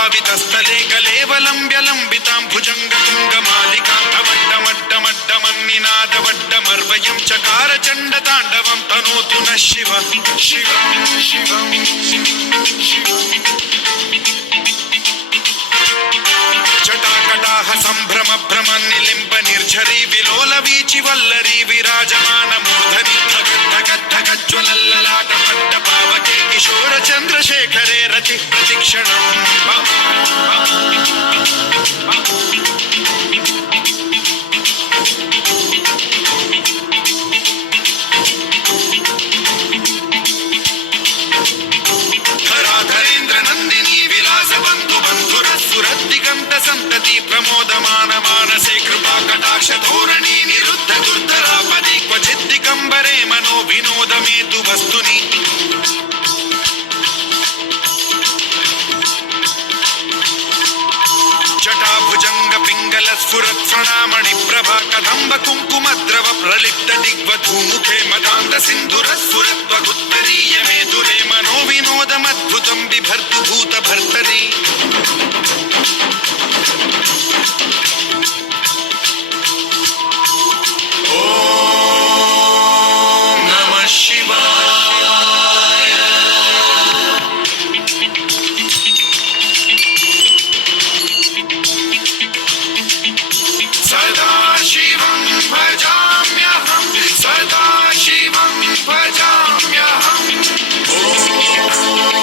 भावितस्थले कलेवलम्ब्य लम्बितां भुजङ्गतुङ्गमालिकां धवड्डमड्डमड्डमन्निनादवड्डमर्वयं चकार चण्डताण्डवं तनोतु नः शिव शिवं शिवं जटाकटाह सम्भ्रम भ्रमन्निलिम्ब निर्झरी विलोल वीचि वल्लरी विराजमान मूर्धनि धगद्धगद्धगज्ज्वलल्ललाट पट्ट पावके किशोर चन्द्रशेखरे रति प्रतिक्षणम् धराधरेन्द्र नन्दिनी विलास बन्धु बन्धुरस्फुरद्दिगन्त सन्तति प्रमोदमान मानसे कृपा कटाक्ष धोरणी निरुद्ध दुर्धरापदि क्वचित् दिगम्बरे मनो विनोदमेतु वस्तुनि जटाभुजंग पिंगल स्फुरत् प्रणामणि प्रभा कदम्ब कुंकुमद्रव प्रलिप्त दिग्वधूमुखे मदान्ध सिन्धुर स्फुरत्वगुत्तरीय मेधुरे मनो विनोदमद्भुतं बिभर्तु भूत भर्तरि ओम नमः शिवाय सदा शिवं भजाम्यहं सदा शिवं भजाम्यहं ओम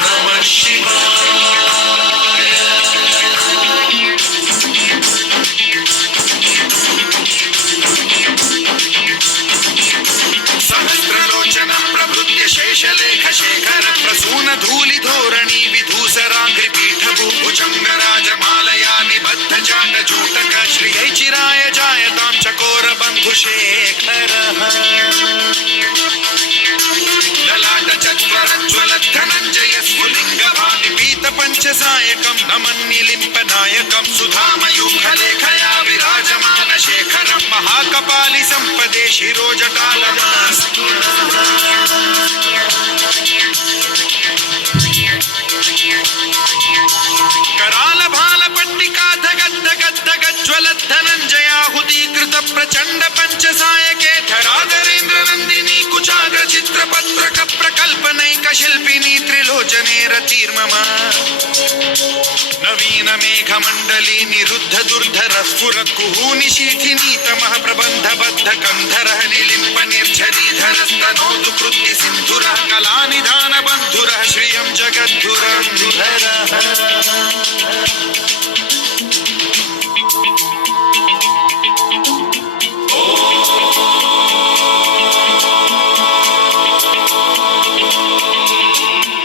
नमः शिवाय सहस्रलोचनं प्रभृत्य शेषलेख शेखर प्रसून धूलि धोरणी विधूसराङ्घ्रि पीठभूभुजङ्गराजमालया निबद्ध चाट चूटक श्रियै चिराय जायतां चकोर बन्धुशेखरः ललाट चत्वरज्ज्वलत् धनञ्जय स्फुलिङ्गभानि पीत पञ्चसायकं नमन्निलिम्पनायकं सुधामयूखलेखया विराजमान शेखरं महाकपालि सम्पदे शिरोजटालमास्तु कराल भाल पट्टिका धगद्धगद्धगज्ज्वलत् धनञ्जयाहुतीकृत प्रचण्ड पञ्चसायके धराधरेन्द्र नन्दिनी कुचाग्र चित्रपत्रक प्रकल्पनैक शिल्पिनी त्रिलोचने रतिर्मम नवीन मेघमण्डली निरुद्ध दुर्धर स्फुरत् कुहूनि शीथिनी तमः प्रबन्ध बद्ध कन्धरः निलिम्प निर्झरी धरस्तनोतु कृत्ति सिन्धुरः कलानिधान बन्धुरः श्रियं जगद्धुरन्धुरः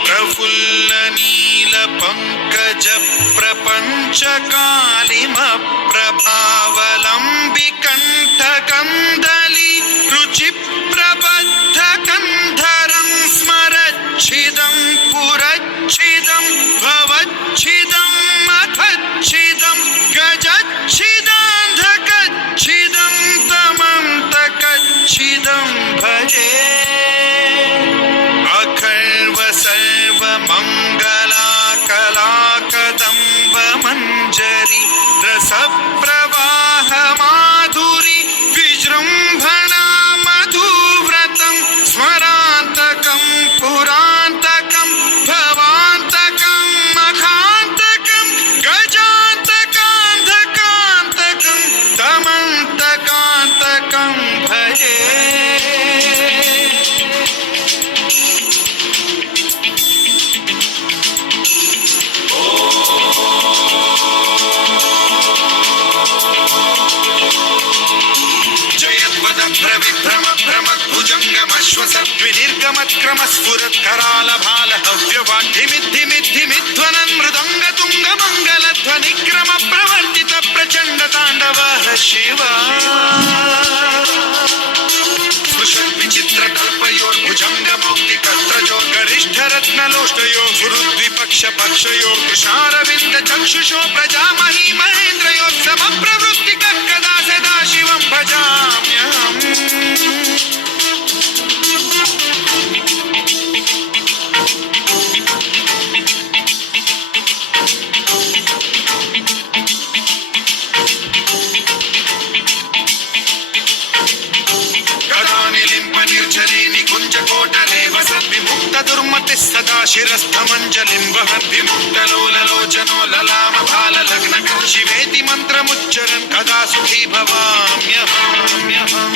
प्रफुल्ल नील पंकज प्रपंच कालिम प्रभावलंबि कंठ कंदली रुचि प्रबद्ध कंधरं स्मरच्छिदं पुरच्छिदं भवच्छिदं मथच्छिदं गजच्छिदान्धकच्छिदं तमं तकच्छिदं भजे अखर्व सर्व मंगला कला कदम्ब मंजरी रस प्रवाह माधुरी विजृंभणा मधुव्रतं स्मरान्तकं पुरान्तकं भवान्तकं मखान्तकं गजान्तकान्धकान्तकं तमन्तकान्तकं भजे प्रविभ्रम भ्रमद्भुजङ्गमश्वसद्विनिर्गमत्क्रम स्फुरत् कराल भाल हव्यवाद्धिमिद्धिमिद्धिमिध्वनन् मृदङ्ग तुङ्ग मङ्गलध्वनिक्रम प्रवर्तित प्रचण्ड ताण्डवः शिव स्पृशत् विचित्र कल्पयोर्भुजङ्ग मौक्तिकत्रजो गरिष्ठ रत्नलोष्टयो गुरुद्विपक्ष पक्षयो कृशारविन्द चक्षुषो प्रजामही महेन्द्रयो समप्रवृत्ति कदा सदा शिवं भजाम्यहम् శిరస్థమంజలిం వహద్విముక్తలోలలోచనో లలామ బాలలగ్నకం శివేతి మంత్రముచ్చరన్ కదా సుఖీ భవామ్యహం.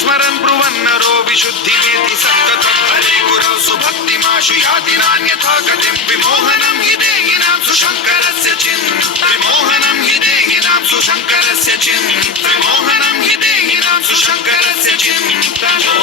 స్మరన్ బ్రువన్నరో విశుద్ధిమేతి సత్తతం హరే గురౌ సుభక్తిమాశు యాతి నాన్యథా గతిం విమోహనం హి దేహినాం సుశంకరస్య చిన్ విమోహనం హి దేహినాం సుశంకరస్య చిన్ విమోహనం హి దేహినాం సుశంకరస్య చింతనో.